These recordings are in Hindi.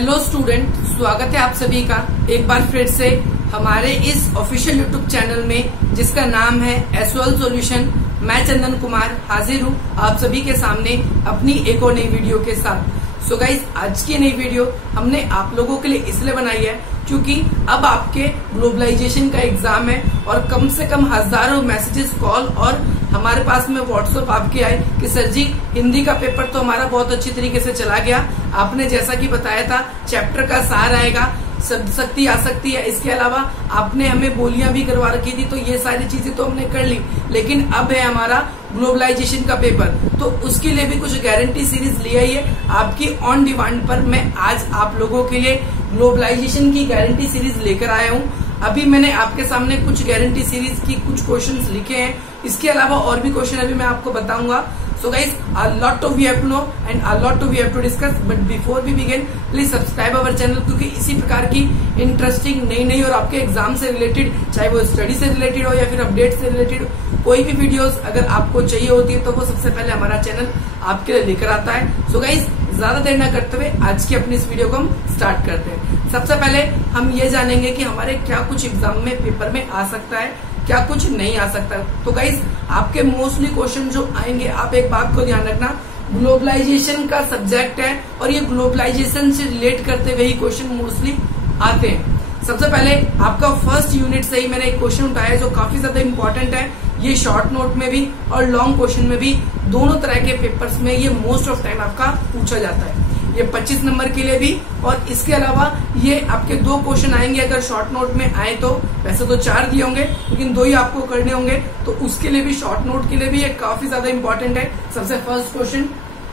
हेलो स्टूडेंट, स्वागत है आप सभी का एक बार फिर से हमारे इस ऑफिशियल यूट्यूब चैनल में जिसका नाम है एसओएल सॉल्यूशन। मैं चंदन कुमार हाजिर हूँ आप सभी के सामने अपनी एक और नई वीडियो के साथ। सो गाइस, आज की नई वीडियो हमने आप लोगों के लिए इसलिए बनाई है क्योंकि अब आपके ग्लोबलाइजेशन का एग्जाम है और कम से कम हजारों मैसेजेस, कॉल और हमारे पास में व्हाट्सएप आपके आए कि सर जी हिंदी का पेपर तो हमारा बहुत अच्छी तरीके से चला गया। आपने जैसा कि बताया था चैप्टर का सार आएगा, शब्द शक्ति आ सकती है, इसके अलावा आपने हमें बोलियां भी करवा रखी थी, तो ये सारी चीजें तो हमने कर ली। लेकिन अब है हमारा ग्लोबलाइजेशन का पेपर, तो उसके लिए भी कुछ गारंटी सीरीज ली आई है आपकी ऑन डिमांड पर। मैं आज आप लोगों के लिए ग्लोबलाइजेशन की गारंटी सीरीज लेकर आया हूँ। अभी मैंने आपके सामने कुछ गारंटी सीरीज की कुछ क्वेश्चंस लिखे हैं, इसके अलावा और भी क्वेश्चन अभी मैं आपको बताऊंगा। So guys, a lot of we have to know and a lot of we have to discuss. But before we begin, please subscribe our channel क्योंकि इसी प्रकार की इंटरेस्टिंग नई और आपके एग्जाम से रिलेटेड, चाहे वो स्टडी से रिलेटेड हो या फिर अपडेट से रिलेटेड कोई भी वीडियोस अगर आपको चाहिए होती है तो वो सबसे पहले हमारा चैनल आपके लिए लेकर आता है। सो गाइज, ज्यादा देर न करते हुए आज की अपनी इस वीडियो को हम स्टार्ट करते हैं। सबसे पहले हम ये जानेंगे कि हमारे क्या कुछ एग्जाम में पेपर में आ सकता है, क्या कुछ नहीं आ सकता। तो गाइज, आपके मोस्टली क्वेश्चन जो आएंगे, आप एक बात को ध्यान रखना, ग्लोबलाइजेशन का सब्जेक्ट है और ये ग्लोबलाइजेशन से रिलेट करते हुए ही क्वेश्चन मोस्टली आते हैं। सबसे पहले आपका फर्स्ट यूनिट से ही मैंने एक क्वेश्चन उठाया जो काफी ज्यादा इंपॉर्टेंट है। ये शॉर्ट नोट में भी और लॉन्ग क्वेश्चन में भी, दोनों तरह के पेपर्स में ये मोस्ट ऑफ टाइम आपका पूछा जाता है। ये 25 नंबर के लिए भी, और इसके अलावा ये आपके 2 क्वेश्चन आएंगे अगर शॉर्ट नोट में आए तो। वैसे तो 4 दिए होंगे लेकिन 2 ही आपको करने होंगे, तो उसके लिए भी, शॉर्ट नोट के लिए भी ये काफी ज्यादा इंपॉर्टेंट है। सबसे फर्स्ट क्वेश्चन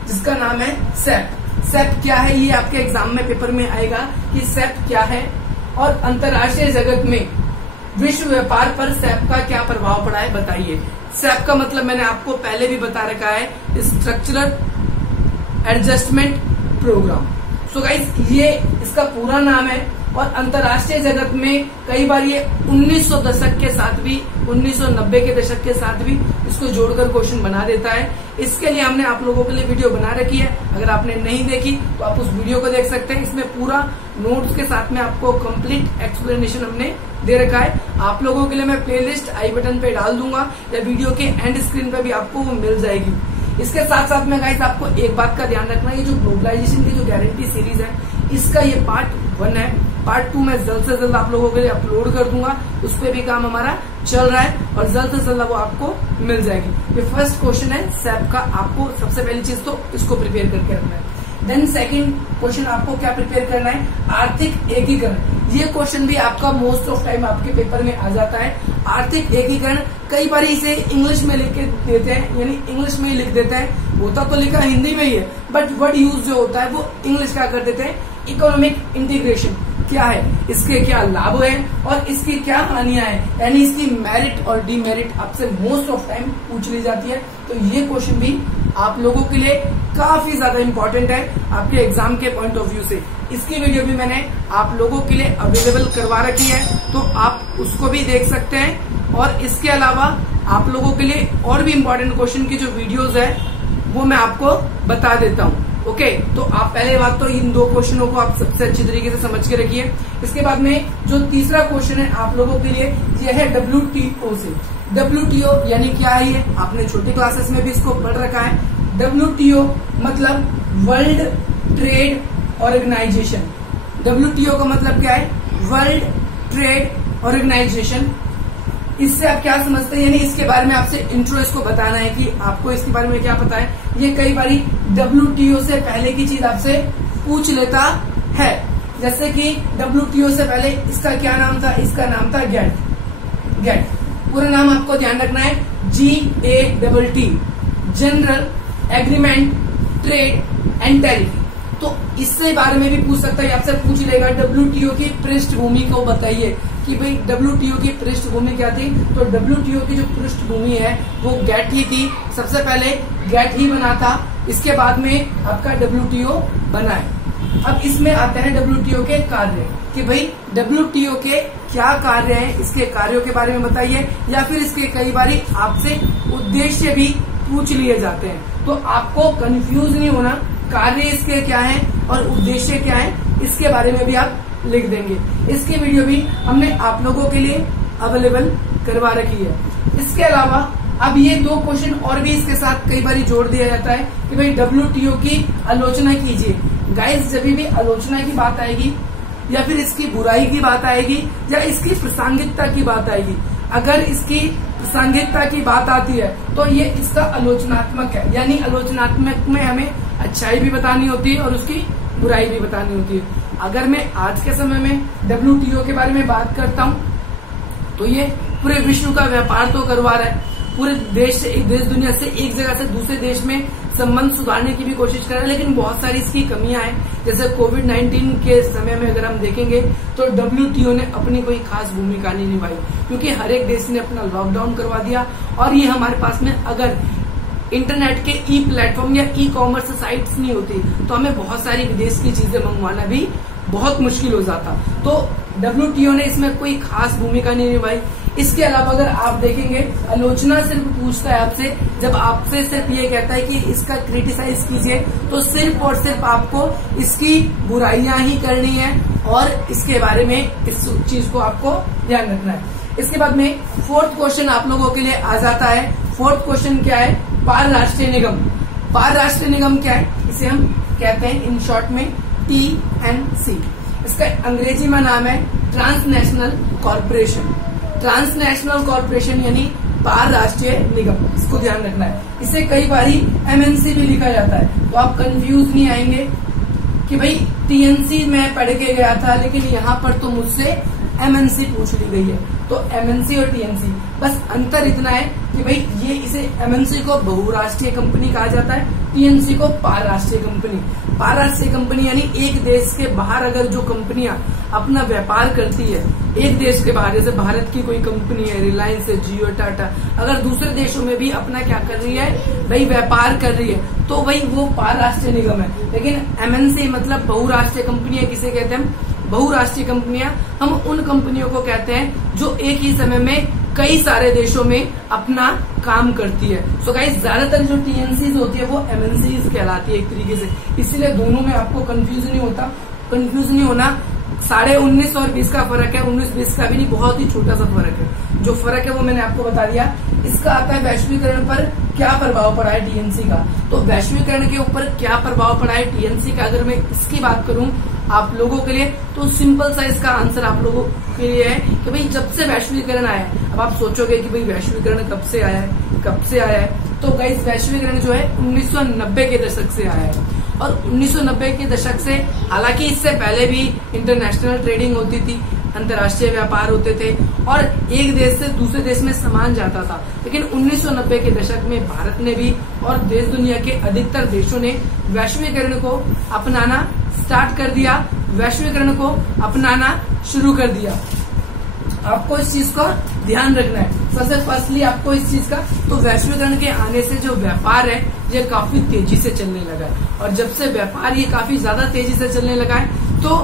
जिसका नाम है सेप। सेप क्या है, ये आपके एग्जाम में पेपर में आएगा कि सेप क्या है और अंतर्राष्ट्रीय जगत में विश्व व्यापार पर सेप का क्या प्रभाव पड़ा है, बताइए। सेप का मतलब मैंने आपको पहले भी बता रखा है, structural adjustment programme. So guys, ये इसका पूरा नाम है और अंतर्राष्ट्रीय जगत में कई बार ये 1900 दशक के साथ भी, 1990 के दशक के साथ भी इसको जोड़कर क्वेश्चन बना देता है। इसके लिए हमने आप लोगों के लिए वीडियो बना रखी है, अगर आपने नहीं देखी तो आप उस वीडियो को देख सकते हैं। इसमें पूरा नोट्स के साथ में आपको कंप्लीट एक्सप्लेनेशन हमने दे रखा है। आप लोगों के लिए मैं प्लेलिस्ट आई बटन पे डाल दूंगा या वीडियो के एंड स्क्रीन पे भी आपको वो मिल जाएगी। इसके साथ साथ में गाइस आपको एक बात का ध्यान रखना, ये जो ग्लोबलाइजेशन की जो गारंटी सीरीज है, इसका ये पार्ट 1 है। पार्ट 2 मैं जल्द से जल्द आप लोगों के लिए अपलोड कर दूंगा, उस पर भी काम हमारा चल रहा है और जल्द से जल्द वो आपको मिल जाएगी। ये फर्स्ट क्वेश्चन है सेप का, आपको सबसे पहली चीज तो इसको प्रिपेयर करके रखना है। देन सेकंड क्वेश्चन आपको क्या प्रिपेयर करना है, आर्थिक एकीकरण। ये क्वेश्चन भी आपका मोस्ट ऑफ टाइम आपके पेपर में आ जाता है। आर्थिक एकीकरण कई बार इसे इंग्लिश में लिख के देते हैं, यानी इंग्लिश में ही लिख देते हैं, होता तो लिखा हिंदी में ही है बट वर्ड यूज जो होता है वो इंग्लिश का कर देते हैं। इकोनॉमिक इंटीग्रेशन क्या है, इसके क्या लाभ है और इसकी क्या हानियां हैं, यानी इसकी मेरिट और डीमेरिट आपसे मोस्ट ऑफ टाइम पूछ ली जाती है। तो ये क्वेश्चन भी आप लोगों के लिए काफी ज्यादा इंपॉर्टेंट है आपके एग्जाम के पॉइंट ऑफ व्यू से। इसकी वीडियो भी मैंने आप लोगों के लिए अवेलेबल करवा रखी है, तो आप उसको भी देख सकते हैं। और इसके अलावा आप लोगों के लिए और भी इम्पोर्टेंट क्वेश्चन की जो वीडियोस है वो मैं आपको बता देता हूँ। ओके, तो आप पहले बात तो इन 2 क्वेश्चनों को आप सबसे अच्छी तरीके से समझ के रखिए। इसके बाद में जो तीसरा क्वेश्चन है आप लोगों के लिए ये है WTO से। WTO यानी क्या है, ये आपने छोटी क्लासेस में भी इसको पढ़ रखा है। WTO मतलब वर्ल्ड ट्रेड ऑर्गेनाइजेशन। WTO का मतलब क्या है, वर्ल्ड ट्रेड ऑर्गेनाइजेशन। इससे आप क्या समझते हैं, यानी इसके बारे में आपसे इंट्रो इसको बताना है कि आपको इसके बारे में क्या पता है। ये कई बारी WTO से पहले की चीज आपसे पूछ लेता है, जैसे कि WTO से पहले इसका क्या नाम था, इसका नाम था GATT। GATT पूरा नाम आपको ध्यान रखना है, GATT, general agreement trade and tariff. तो इससे बारे में भी पूछ सकता है, आपसे पूछ लेगा WTO की पृष्ठभूमि को बताइए कि भाई WTO की पृष्ठभूमि क्या थी। तो WTO की जो पृष्ठभूमि है वो GATT ही थी। सबसे पहले GATT ही बना था, इसके बाद में आपका WTO बना है। अब इसमें आते हैं WTO के कार्य कि भाई WTO के क्या कार्य हैं, इसके कार्यों के बारे में बताइए, या फिर इसके कई बारी आपसे उद्देश्य भी पूछ लिए जाते हैं। तो आपको कंफ्यूज नहीं होना, कार्य इसके क्या है और उद्देश्य क्या है, इसके बारे में भी आप लिख देंगे। इसकी वीडियो भी हमने आप लोगों के लिए अवेलेबल करवा रखी है। इसके अलावा अब ये 2 क्वेश्चन और भी इसके साथ कई बार जोड़ दिया जाता है कि भाई WTO की आलोचना कीजिए। गाइस, जब भी आलोचना की बात आएगी या फिर इसकी बुराई की बात आएगी या इसकी प्रासंगिकता की बात आएगी, अगर इसकी प्रासंगिकता की बात आती है तो ये इसका आलोचनात्मक है, यानी आलोचनात्मक में हमें अच्छाई भी बतानी होती है और उसकी बुराई भी बतानी होती है। अगर मैं आज के समय में WTO के बारे में बात करता हूँ तो ये पूरे विश्व का व्यापार तो करवा रहा है, पूरे देश से देश दुनिया से एक जगह से दूसरे देश में संबंध सुधारने की भी कोशिश कर रहा है, लेकिन बहुत सारी इसकी कमियां हैं। जैसे कोविड-19 के समय में अगर हम देखेंगे तो WTO ने अपनी कोई खास भूमिका नहीं निभाई, क्योंकि हर एक देश ने अपना लॉकडाउन करवा दिया और ये हमारे पास में अगर इंटरनेट के ई प्लेटफॉर्म या ई कॉमर्स साइट्स नहीं होती तो हमें बहुत सारी विदेश की चीजें मंगवाना भी बहुत मुश्किल हो जाता। तो WTO ने इसमें कोई खास भूमिका नहीं निभाई। इसके अलावा अगर आप देखेंगे, आलोचना सिर्फ पूछता है आपसे, जब आपसे सिर्फ ये कहता है कि इसका क्रिटिसाइज कीजिए तो सिर्फ और सिर्फ आपको इसकी बुराइयां ही करनी है और इसके बारे में इस चीज को आपको ध्यान रखना है। इसके बाद में 4th क्वेश्चन आप लोगों के लिए आ जाता है। 4th क्वेश्चन क्या है? पार राष्ट्रीय निगम। पार राष्ट्रीय निगम क्या है? इसे हम कहते हैं इन शॉर्ट में TNC। इसका अंग्रेजी में नाम है ट्रांसनेशनल कॉर्पोरेशन। ट्रांसनेशनल कॉर्पोरेशन यानी पार राष्ट्रीय निगम, इसको ध्यान रखना है। इसे कई बार MNC भी लिखा जाता है, तो आप कंफ्यूज नहीं आएंगे कि भाई TNC मैं पढ़ के गया था लेकिन यहाँ पर तो मुझसे MNC पूछ ली गई है। तो MNC और TNC बस अंतर इतना है कि भाई ये इसे MNC को बहुराष्ट्रीय कंपनी कहा जाता है, TNC को पार राष्ट्रीय कंपनी। पार राष्ट्रीय कंपनी यानी एक देश के बाहर अगर जो कंपनियां अपना व्यापार करती है, एक देश के बाहर, जैसे भारत की कोई कंपनी है, रिलायंस है, जियो, टाटा, अगर दूसरे देशों में भी अपना क्या कर रही है भाई, व्यापार कर रही है, तो भाई वो पार राष्ट्रीय निगम है। लेकिन MNC मतलब बहुराष्ट्रीय कंपनियां किसे कहते हैं? बहुराष्ट्रीय कंपनियां हम उन कंपनियों को कहते हैं जो एक ही समय में कई सारे देशों में अपना काम करती है। सो गाइस, ज्यादातर जो TNCs होती है वो MNCs कहलाती है एक तरीके से, इसीलिए दोनों में आपको कंफ्यूज नहीं होना। 19.5 और 20 का फर्क है, 19-20 का भी नहीं, बहुत ही छोटा सा फर्क है। जो फर्क है वो मैंने आपको बता दिया। इसका आता है वैश्वीकरण पर क्या प्रभाव पड़ा है TNC का। तो वैश्वीकरण के ऊपर क्या प्रभाव पड़ा है TNC का, अगर मैं इसकी बात करूं आप लोगों के लिए, तो सिंपल सा इसका आंसर आप लोगों के लिए है कि भाई जब से वैश्वीकरण आया है। अब आप सोचोगे कि भाई वैश्वीकरण कब से आया है, तो गाइस वैश्वीकरण जो है 1990 के दशक से आया है। और 1990 के दशक से, हालांकि इससे पहले भी इंटरनेशनल ट्रेडिंग होती थी, अंतर्राष्ट्रीय व्यापार होते थे और एक देश से दूसरे देश में सामान जाता था, लेकिन 1990 के दशक में भारत ने भी और देश दुनिया के अधिकतर देशों ने वैश्वीकरण को अपनाना स्टार्ट कर दिया, वैश्वीकरण को अपनाना शुरू कर दिया। आपको इस चीज का ध्यान रखना है। सबसे फर्स्टली आपको इस चीज का, तो वैश्वीकरण के आने से जो व्यापार है ये काफी तेजी से चलने लगा है, और जब से व्यापार ये काफी ज्यादा तेजी से चलने लगा है तो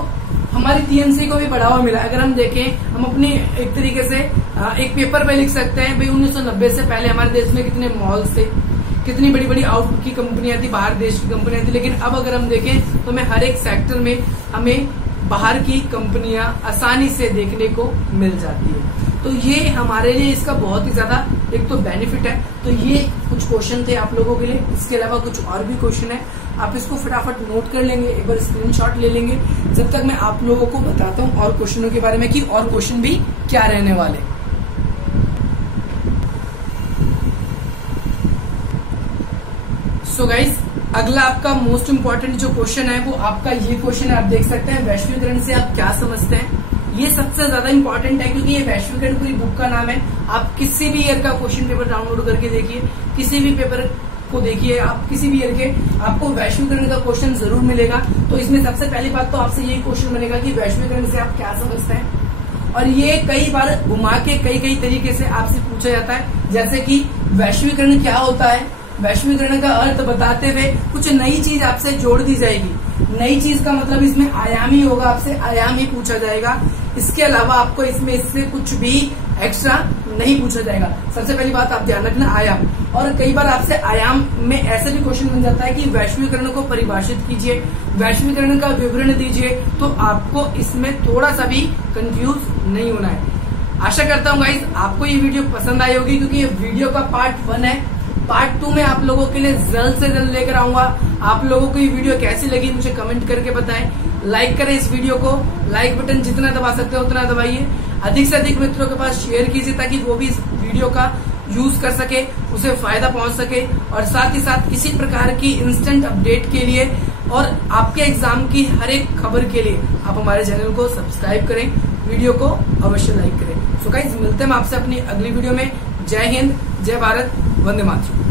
हमारी TNC को भी बढ़ावा मिला। अगर हम देखें, हम अपनी एक तरीके से एक पेपर पे लिख सकते हैं भाई 1990 से पहले हमारे देश में कितने मॉल्स थे, कितनी बड़ी बड़ी आउट की कंपनियां थी, बाहर देश की कंपनियां थी, लेकिन अब अगर हम देखें तो हमें हर एक सेक्टर में हमें बाहर की कंपनियां आसानी से देखने को मिल जाती है। तो ये हमारे लिए इसका बहुत ही ज्यादा एक तो बेनिफिट है। तो ये कुछ क्वेश्चन थे आप लोगों के लिए। इसके अलावा कुछ और भी क्वेश्चन है, आप इसको फटाफट नोट कर लेंगे, एक बार स्क्रीनशॉट ले लेंगे, जब तक मैं आप लोगों को बताता हूँ और क्वेश्चनों के बारे में कि और क्वेश्चन भी क्या रहने वाले। सो गाइस, अगला आपका मोस्ट इम्पोर्टेंट जो क्वेश्चन है वो आपका ये क्वेश्चन है। आप देख सकते हैं वैश्वीकरण से आप क्या समझते हैं। ये सबसे ज्यादा इंपॉर्टेंट है क्योंकि ये वैश्वीकरण पूरी बुक का नाम है। आप किसी भी ईयर का क्वेश्चन पेपर डाउनलोड करके देखिए, किसी भी पेपर को देखिए, आप किसी भी ईयर के, आपको वैश्वीकरण का क्वेश्चन जरूर मिलेगा। तो इसमें सबसे पहली बात तो आपसे यही क्वेश्चन बनेगा कि वैश्वीकरण से आप क्या समझते हैं। और ये कई बार घुमा के कई तरीके से आपसे पूछा जाता है, जैसे कि वैश्वीकरण क्या होता है, वैश्वीकरण का अर्थ बताते हुए कुछ नई चीज आपसे जोड़ दी जाएगी। नई चीज का मतलब इसमें आयाम ही होगा, आपसे आयाम ही पूछा जाएगा। इसके अलावा आपको इसमें इससे कुछ भी एक्स्ट्रा नहीं पूछा जाएगा। सबसे पहली बात आप ध्यान रखना आयाम, और कई बार आपसे आयाम में ऐसे भी क्वेश्चन बन जाता है कि वैश्वीकरण को परिभाषित कीजिए, वैश्वीकरण का विवरण दीजिए, तो आपको इसमें थोड़ा सा भी कंफ्यूज नहीं होना है। आशा करता हूँ गाइस आपको ये वीडियो पसंद आई होगी, क्योंकि ये वीडियो का पार्ट 1 है। पार्ट 2 में आप लोगों के लिए जल्द से जल्द लेकर आऊंगा। आप लोगों को ये वीडियो कैसी लगी मुझे कमेंट करके बताएं। लाइक करें इस वीडियो को, लाइक बटन जितना दबा सकते हो उतना दबाइए। अधिक से अधिक मित्रों के पास शेयर कीजिए ताकि वो भी इस वीडियो का यूज कर सके, उसे फायदा पहुंच सके। और साथ ही साथ इसी प्रकार की इंस्टेंट अपडेट के लिए और आपके एग्जाम की हर एक खबर के लिए आप हमारे चैनल को सब्सक्राइब करें, वीडियो को अवश्य लाइक करें। सो गाइस मिलते हैं आपसे अपनी अगली वीडियो में। जय हिंद, जय भारत, वंदे मातरम।